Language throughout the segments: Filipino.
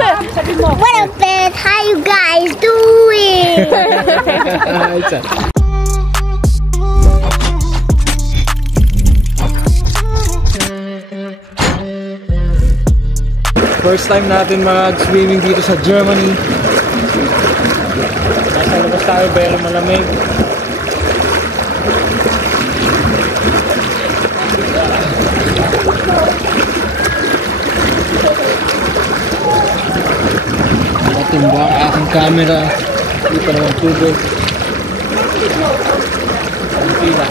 What up, man? How you guys doing? First time natin mag-swimming dito sa Germany. Nasa labas tayo, pero malamig. Nakatumba ang aking camera. Hindi pa naman tubig. Ang pila.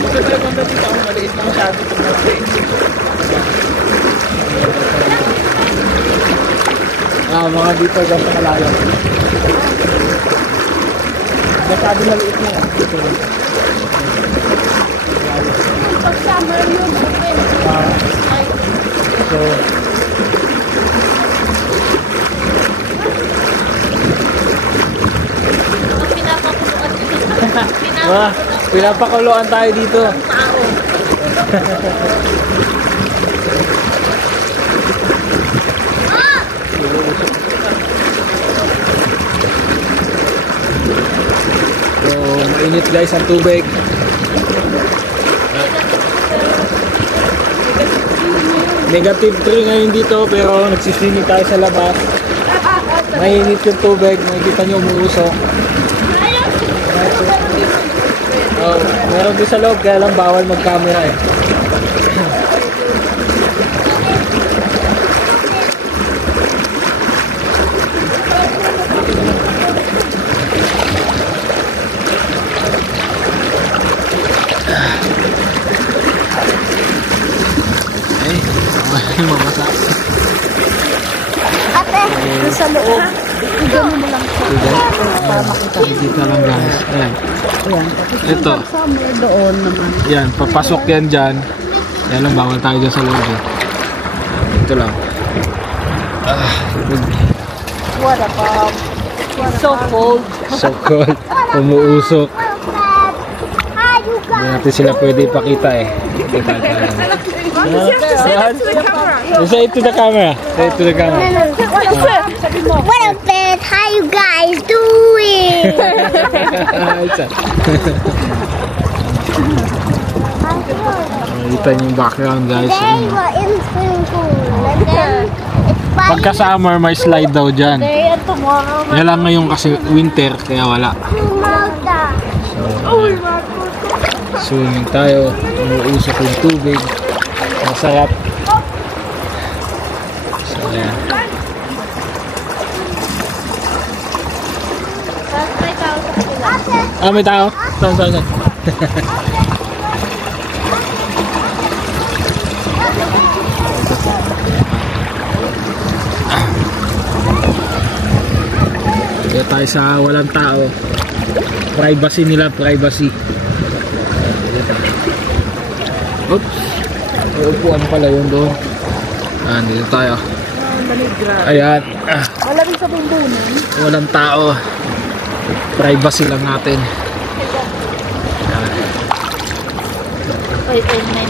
Ito tayo banda dito ako maliit na masyado itong maliit. Mga dito dyan sa kalayo. Masyado maliit na yan. Pag summer yun, so pinapakuluan tayo dito. So mainit guys ang tubig. Negative 3 ngayon dito, pero nagsiswimming tayo sa labas. Mainit yung tubig, makikita nyo umuusok. Oh, meron din sa loob, kaya lang bawal mag-camera eh. Mamasak. ate, sa loob. Igano mo lang siya. Para makita. Dito lang guys. Ayan. Ayan. Ito. Summer doon naman. Yan, papasok yan dyan. Yan lang, bawal tayo dyan sa loob eh. Ito lang. What about? So cold. So cold. Umuusok. Hindi natin sila pwede ipakita eh. Kita lang. Say it to the camera. Say it to the camera. What up, man? How you guys doing? Kita niyo yung background guys. They were in swimming pool. And then it's Pagka summer may slide daw dyan. Today and tomorrow. Yan lang ngayon kasi winter kaya wala. So, swimming tayo. Umuusok yung tubig. Masarap. So, ayan. Ah, may tao? Saan? Kaya tayo sa walang tao. Privacy nila, privacy. Oops. May upuan pala yun doon. Dito tayo. Ayan. Malamig sa bundunan. Walang tao. Privacy lang natin. Wait, may